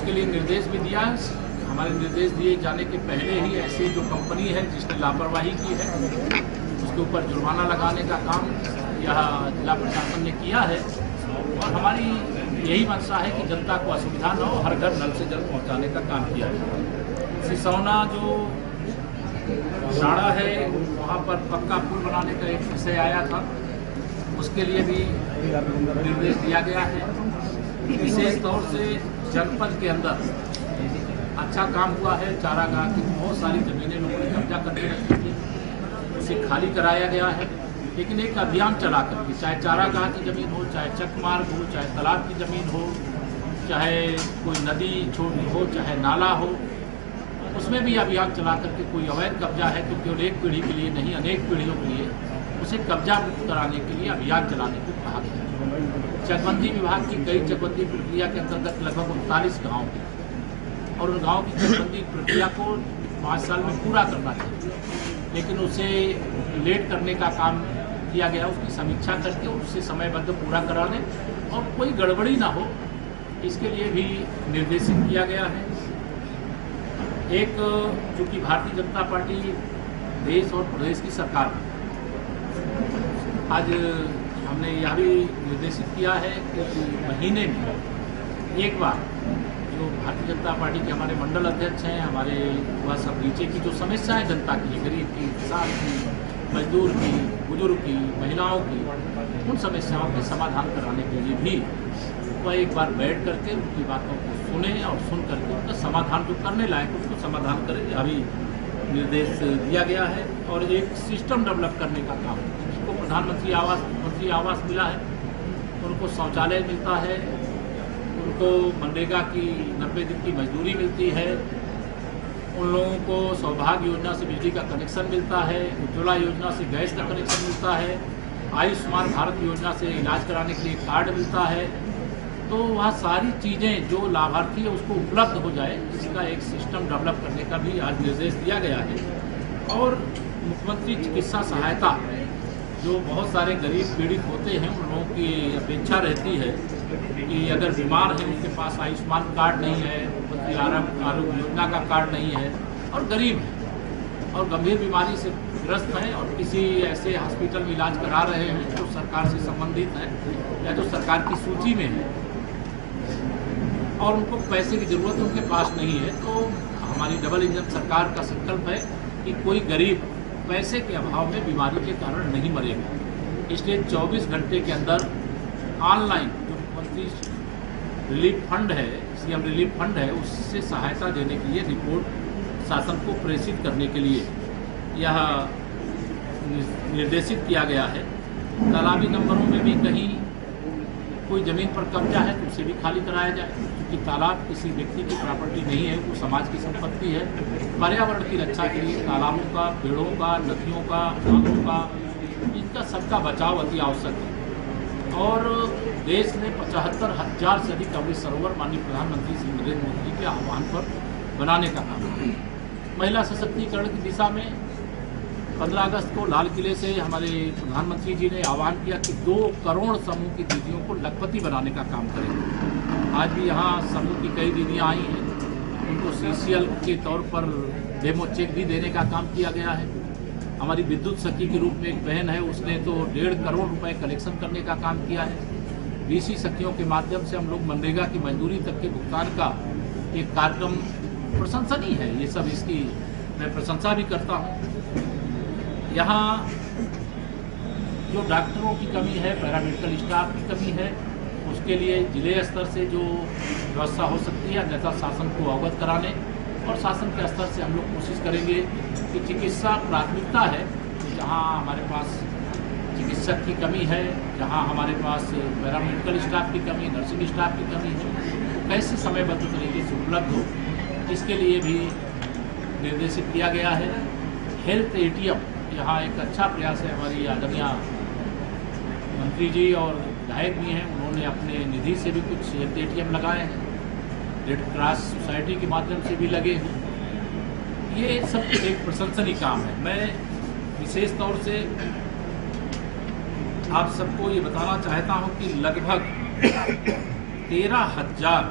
उसके लिए निर्देश भी दिया है। हमारे निर्देश दिए जाने के पहले ही ऐसी जो कंपनी है जिसने लापरवाही की है उसके ऊपर जुर्माना लगाने का काम यह जिला प्रशासन ने किया है। और हमारी यही मंशा है कि जनता को असुविधा न हो, हर घर नल से जल पहुंचाने का काम किया है। सिसौना जो शाड़ा है वहाँ पर पक्का पुल बनाने का एक विषय आया था, उसके लिए भी निर्देश दिया गया है। विशेष तौर से जनपद के अंदर अच्छा काम हुआ है। चारागाह की बहुत सारी ज़मीनें लोगों ने कब्जा करके रखी थी, उसे खाली कराया गया है। लेकिन एक अभियान चला करके, चाहे चारागाह की ज़मीन हो, चाहे चकमार्ग हो, चाहे तालाब की ज़मीन हो, चाहे कोई नदी छोटी हो, चाहे नाला हो, उसमें भी अभियान चला करके कोई अवैध कब्जा है तो केवल एक पीढ़ी के लिए नहीं, अनेक पीढ़ियों के लिए उसे कब्जा मुक्त कराने के लिए अभियान चलाने को कहा गया। चकबंदी विभाग की कई चकबंदी प्रक्रिया के अंतर्गत लगभग 39 गाँव हैं और उन गाँव की चकबंदी प्रक्रिया को 5 साल में पूरा करना चाहिए, लेकिन उसे लेट करने का काम किया गया। उसकी समीक्षा करके उससे समयबद्ध पूरा कराने और कोई गड़बड़ी ना हो, इसके लिए भी निर्देशित किया गया है। एक चूँकि भारतीय जनता पार्टी देश और प्रदेश की सरकार, आज हमने यह भी निर्देशित किया है कि महीने में एक बार जो भारतीय जनता पार्टी के हमारे मंडल अध्यक्ष हैं, हमारे वह सब नीचे की जो समस्याएं जनता की, गरीब की, किसान की, मजदूर की, बुजुर्ग की, महिलाओं की, उन समस्याओं के समाधान कराने के लिए भी वह एक बार बैठ करके उनकी बातों को सुने और सुन करके उनका समाधान जो करने लायक उसको समाधान करें, अभी निर्देश दिया गया है। और एक सिस्टम डेवलप करने का काम, जिसको प्रधानमंत्री मंत्री आवास मिला है, उनको शौचालय मिलता है, उनको मनरेगा की 90 दिन की मजदूरी मिलती है, उन लोगों को सौभाग्य योजना से बिजली का कनेक्शन मिलता है, उज्ज्वला योजना से गैस का कनेक्शन मिलता है, आयुष्मान भारत योजना से इलाज कराने के लिए कार्ड मिलता है। तो वह सारी चीज़ें जो लाभार्थी है उसको उपलब्ध हो जाए, इसका एक सिस्टम डेवलप करने का भी आज निर्देश दिया गया है। और मुख्यमंत्री चिकित्सा सहायता, जो बहुत सारे गरीब पीड़ित होते हैं, उन लोगों की अपेक्षा रहती है कि अगर बीमार हैं, उनके पास आयुष्मान कार्ड नहीं है, मुख्यमंत्री आरोग्य योजना का कार्ड नहीं है और गरीब हैं और गंभीर बीमारी से ग्रस्त हैं और किसी ऐसे हॉस्पिटल में इलाज करा रहे हैं जो सरकार से संबंधित है या जो सरकार की सूची में है और उनको पैसे की ज़रूरत उनके पास नहीं है, तो हमारी डबल इंजन सरकार का संकल्प है कि कोई गरीब पैसे के अभाव में बीमारी के कारण नहीं मरेगा। इसलिए 24 घंटे के अंदर ऑनलाइन जो मुख्यमंत्री रिलीफ फंड है, सीएम रिलीफ फंड है, उससे सहायता देने के लिए रिपोर्ट शासन को प्रेषित करने के लिए यह निर्देशित किया गया है। तालाबी नंबरों में भी कहीं कोई ज़मीन पर कब्जा है तो उसे भी खाली कराया जाए, क्योंकि तालाब किसी व्यक्ति की प्रॉपर्टी नहीं है, वो समाज की संपत्ति है। पर्यावरण की रक्षा के लिए तालाबों का, पेड़ों का, नदियों का, नालों का, इनका सबका बचाव अति आवश्यक है। और देश ने 75,000 से अधिक अमृत सरोवर माननीय प्रधानमंत्री श्री नरेंद्र मोदी जी के आह्वान पर बनाने का काम है। महिला सशक्तिकरण की दिशा में 15 अगस्त को लाल किले से हमारे प्रधानमंत्री जी ने आह्वान किया कि 2 करोड़ समूह की दीदियों को लखपति बनाने का काम करेंगे। आज भी यहाँ समूह की कई दीदियाँ आई हैं, उनको CCL के तौर पर डेमो चेक भी देने का काम किया गया है। हमारी विद्युत सखी के रूप में एक बहन है, उसने तो 1.5 करोड़ रुपए कलेक्शन करने का काम किया है। BC सखियों के माध्यम से हम लोग मनरेगा की मजदूरी तक के भुगतान का एक कार्यक्रम प्रशंसनीय है। ये सब इसकी मैं प्रशंसा भी करता हूँ। यहाँ जो डॉक्टरों की कमी है, पैरामेडिकल स्टाफ की कमी है, उसके लिए जिले स्तर से जो व्यवस्था हो सकती है अन्यथा शासन को अवगत कराने और शासन के स्तर से हम लोग कोशिश करेंगे कि चिकित्सा प्राथमिकता है। जहाँ हमारे पास चिकित्सक की कमी है, जहाँ हमारे पास पैरामेडिकल स्टाफ की कमी, नर्सिंग स्टाफ की कमी है, वो कैसे समयबद्ध तरीके से उपलब्ध हो, इसके लिए भी निर्देशित किया गया है। हेल्थ ATM यहाँ एक अच्छा प्रयास है। हमारी आदरणीय मंत्री जी और विधायक भी हैं, उन्होंने अपने निधि से भी कुछ हेल्थ ATM लगाए हैं, रेड क्रॉस सोसाइटी के माध्यम से भी लगे हैं। ये सब एक प्रशंसनीय काम है। मैं विशेष तौर से आप सबको ये बताना चाहता हूँ कि लगभग 13,000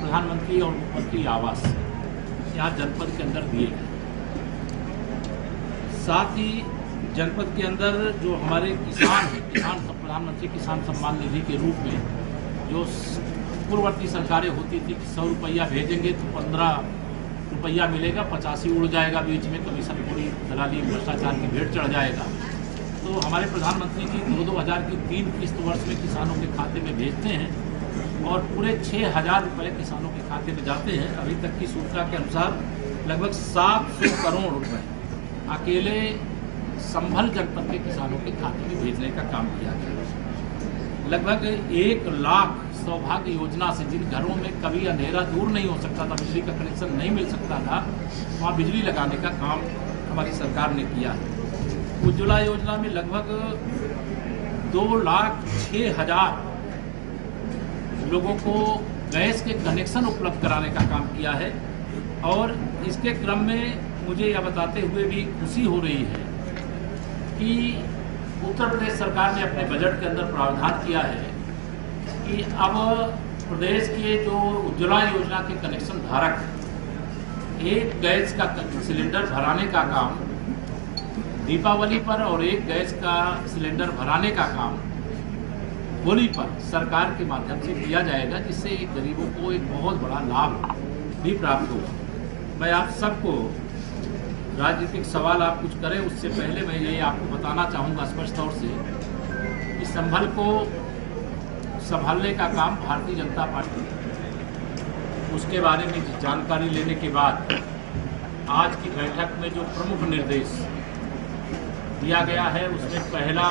प्रधानमंत्री और मुख्यमंत्री आवास यहाँ जनपद के अंदर दिए गए। साथ ही जनपद के अंदर जो हमारे किसान हैं, प्रधानमंत्री किसान सम्मान निधि के रूप में जो पूर्ववर्ती सरकारें होती थी कि 100 रुपया भेजेंगे तो 15 रुपया मिलेगा, 85 उड़ जाएगा, बीच में कमीशन पूरी दलाली भ्रष्टाचार की भेंट चढ़ जाएगा। तो हमारे प्रधानमंत्री जी 2-2 हज़ार की 3 किस्त वर्ष में किसानों के खाते में भेजते हैं और पूरे 6,000 रुपये किसानों के खाते में जाते हैं। अभी तक की सूचना के अनुसार लगभग 700 करोड़ रुपए अकेले संभल जनपद के किसानों के खाते में भेजने का काम किया गया। लगभग 1 लाख सौभाग्य योजना से जिन घरों में कभी अंधेरा दूर नहीं हो सकता था, बिजली का कनेक्शन नहीं मिल सकता था, वहाँ बिजली लगाने का काम हमारी सरकार ने किया है। उज्ज्वला योजना में लगभग 2,06,000 लोगों को गैस के कनेक्शन उपलब्ध कराने का काम किया है। और इसके क्रम में मुझे यह बताते हुए भी खुशी हो रही है कि उत्तर प्रदेश सरकार ने अपने बजट के अंदर प्रावधान किया है कि अब प्रदेश के जो उज्ज्वला योजना के कनेक्शन धारक एक गैस का सिलेंडर भराने का काम दीपावली पर और एक गैस का सिलेंडर भराने का काम होली पर सरकार के माध्यम से किया जाएगा, जिससे गरीबों को एक बहुत बड़ा लाभ भी प्राप्त होगा। मैं आप सबको राजनीतिक सवाल आप कुछ करें उससे पहले मैं ये आपको बताना चाहूँगा स्पष्ट तौर से कि संभल को संभालने का काम भारतीय जनता पार्टी, उसके बारे में जानकारी लेने के बाद आज की बैठक में जो प्रमुख निर्देश दिया गया है उसमें पहला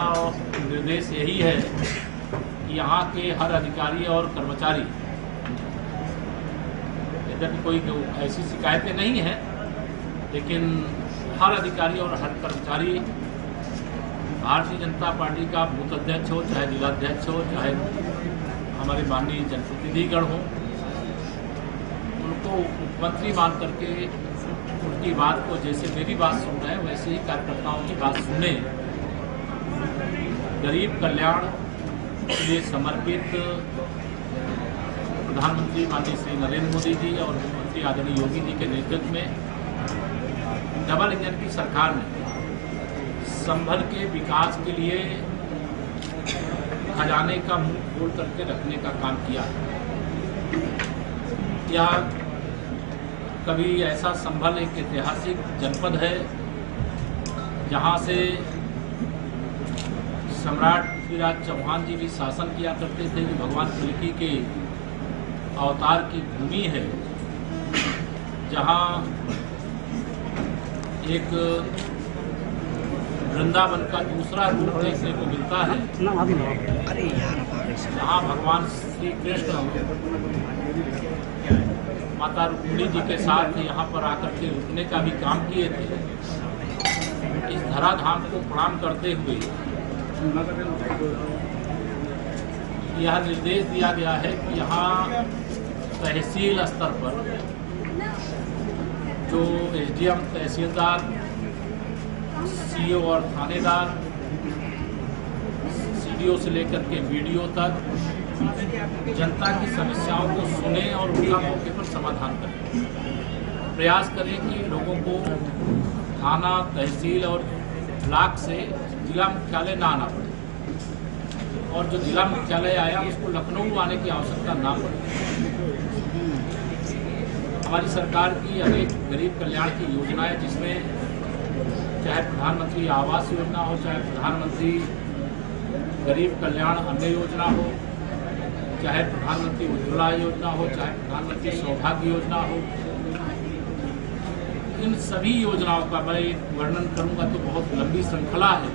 निर्देश यही है कि यहाँ के हर अधिकारी और कर्मचारी, यद्यपि कोई ऐसी शिकायतें नहीं हैं, लेकिन हर अधिकारी और हर कर्मचारी भारतीय जनता पार्टी का बूथ अध्यक्ष हो, चाहे जिलाध्यक्ष हो, चाहे हमारे माननीय जनप्रतिनिधिगण हो, उनको मुख्यमंत्री मान करके उनकी बात को, जैसे मेरी बात सुन रहे हैं वैसे ही कार्यकर्ताओं की बात सुने। गरीब कल्याण के लिए समर्पित प्रधानमंत्री माननीय श्री नरेंद्र मोदी जी और मुख्यमंत्री आदरणीय योगी जी के नेतृत्व में डबल इंजन की सरकार ने संभल के विकास के लिए खजाने का मुंह खोल करके रखने का काम किया। या कभी ऐसा संभल एक ऐतिहासिक जनपद है जहाँ से सम्राट पृथ्वीराज चौहान जी भी शासन किया करते थे, जो भगवान कल्कि के अवतार की भूमि है, जहाँ एक वृंदावन का दूसरा रूप देखने को मिलता है, जहाँ भगवान श्री कृष्ण माता रुक्मिणी जी के साथ यहाँ पर आकर के रुकने का भी काम किए थे। इस धराधाम को प्रणाम करते हुए यह निर्देश दिया गया है कि यहाँ तहसील स्तर पर जो एसडीएम, तहसीलदार, सीओ और थानेदार, सीडीओ से लेकर के बीडीओ तक जनता की समस्याओं को सुने और उनका मौके पर समाधान करें। प्रयास करें कि लोगों को थाना, तहसील और ब्लॉक से जिला मुख्यालय ना आना पड़े, और जो जिला मुख्यालय आया उसको लखनऊ आने की आवश्यकता ना पड़े। हमारी सरकार की अनेक गरीब कल्याण की योजनाएं, जिसमें चाहे प्रधानमंत्री आवास योजना हो, चाहे प्रधानमंत्री गरीब कल्याण अन्न योजना हो, चाहे प्रधानमंत्री उज्ज्वला योजना हो, चाहे प्रधानमंत्री सौभाग्य योजना हो, इन सभी योजनाओं का मैं वर्णन करूंगा तो बहुत लंबी श्रृंखला है।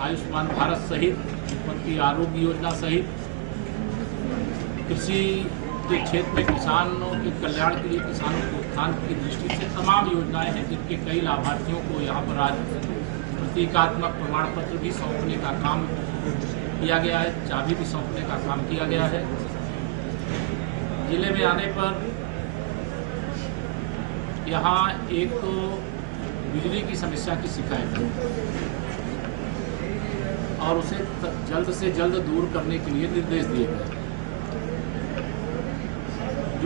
आयुष्मान भारत सहित, मुख्यमंत्री आरोग्य योजना सहित, कृषि के क्षेत्र में किसानों के कल्याण के लिए, किसानों के उत्थान की दृष्टि से तमाम योजनाएं हैं, जिनके कई लाभार्थियों को यहाँ पर आज प्रतीकात्मक प्रमाण पत्र भी सौंपने का काम किया गया है, चाबी भी सौंपने का काम किया गया है। जिले में आने पर यहाँ एक तो बिजली की समस्या की शिकायत है और उसे जल्द से जल्द दूर करने के लिए निर्देश दिए गए।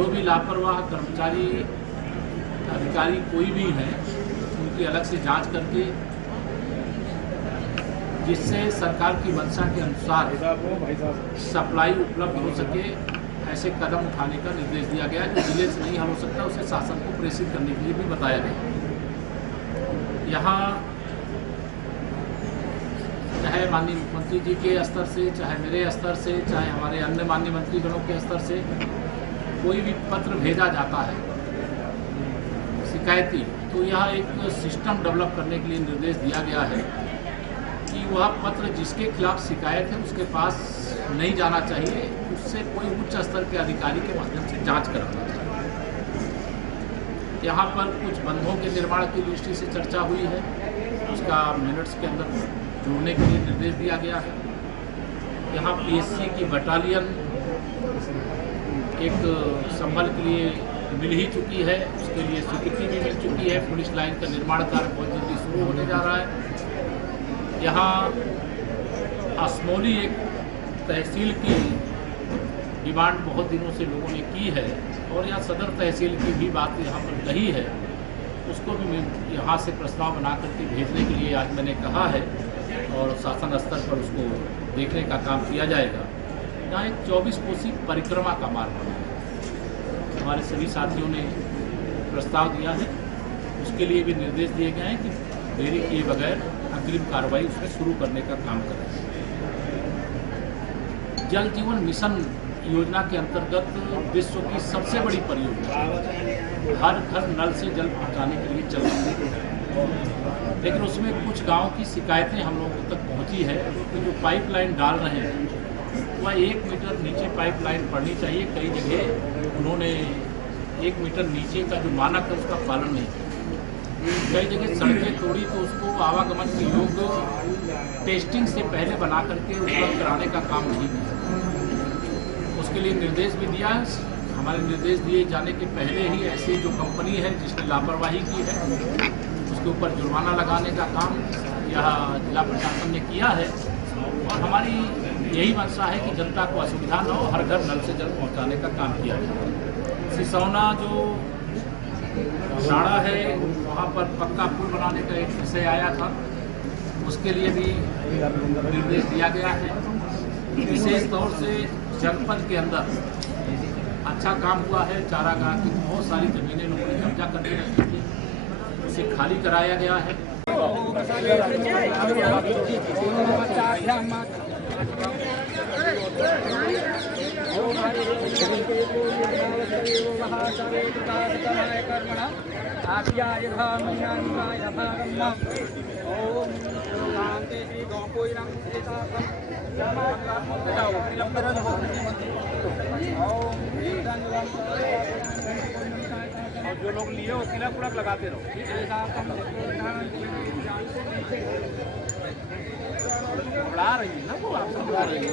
जो भी लापरवाह कर्मचारी अधिकारी कोई भी हैं उनकी अलग से जांच करके जिससे सरकार की मंशा के अनुसार सप्लाई उपलब्ध हो सके ऐसे कदम उठाने का निर्देश दिया गया। जो जिले से नहीं हल हो सकता उसे शासन को प्रेषित करने के लिए भी बताया गया। यहाँ चाहे माननीय मुख्यमंत्री जी के स्तर से, चाहे मेरे स्तर से, चाहे हमारे अन्य माननीय मंत्रीगणों के स्तर से कोई भी पत्र भेजा जाता है शिकायती, तो यह एक सिस्टम डेवलप करने के लिए निर्देश दिया गया है कि वह पत्र जिसके खिलाफ शिकायत है उसके पास नहीं जाना चाहिए, उससे कोई उच्च स्तर के अधिकारी के माध्यम से जांच कराना चाहिए। यहाँ पर कुछ बंधों के निर्माण की दृष्टि से चर्चा हुई है, उसका मिनट्स के अंदर जोड़ने के लिए निर्देश दिया गया है। यहाँ पीएससी की बटालियन एक संभल के लिए मिल ही चुकी है, उसके लिए स्वीकृति भी मिल चुकी है। पुलिस लाइन का निर्माण कार्य बहुत जल्दी शुरू होने जा रहा है। यहाँ असमौली एक तहसील की डिमांड बहुत दिनों से लोगों ने की है और यहाँ सदर तहसील की भी बात यहाँ पर कही है, उसको भी यहाँ से प्रस्ताव बना करके भेजने के लिए आज मैंने कहा है और शासन स्तर पर उसको देखने का काम किया जाएगा। यहाँ एक 24 कोसी परिक्रमा का मार्ग बना है, हमारे सभी साथियों ने प्रस्ताव दिया है, उसके लिए भी निर्देश दिए गए हैं कि देरी किए बगैर अग्रिम कार्रवाई उसमें शुरू करने का काम करें। जल जीवन मिशन योजना के अंतर्गत विश्व की सबसे बड़ी परियोजना हर घर नल से जल पहुंचाने के लिए चल रही है, लेकिन उसमें कुछ गांव की शिकायतें हम लोगों तक पहुंची है कि जो पाइपलाइन डाल रहे हैं वह 1 मीटर नीचे पाइपलाइन पड़नी चाहिए। कई जगह उन्होंने 1 मीटर नीचे का जो मानक है उसका पालन नहीं किया। कई जगह सड़कें तोड़ी तो उसको आवागमन के योग्य टेस्टिंग से पहले बना करके उपलब्ध कराने का काम नहीं किया। उसके लिए निर्देश भी दिया। हमारे निर्देश दिए जाने के पहले ही ऐसी जो कंपनी है जिसने लापरवाही की है उसके ऊपर जुर्माना लगाने का काम यह जिला प्रशासन ने किया है और हमारी यही मंशा है कि जनता को असुविधा न हो, हर घर नल से जल पहुंचाने का काम किया जाए। सिसौना जो नाड़ा है वहाँ पर पक्का पुल बनाने का एक विषय आया था, उसके लिए भी निर्देश दिया गया है। विशेष तौर से जनपद के अंदर अच्छा काम हुआ है। चारागाह की बहुत सारी जमीनें लोगों ने कब्जा करके रखी थी, उसे खाली कराया गया है। और जो लोग लिए हो तिलक उलक लगाते रहो। घबरा रही है ना वो, आप घबरा रही है।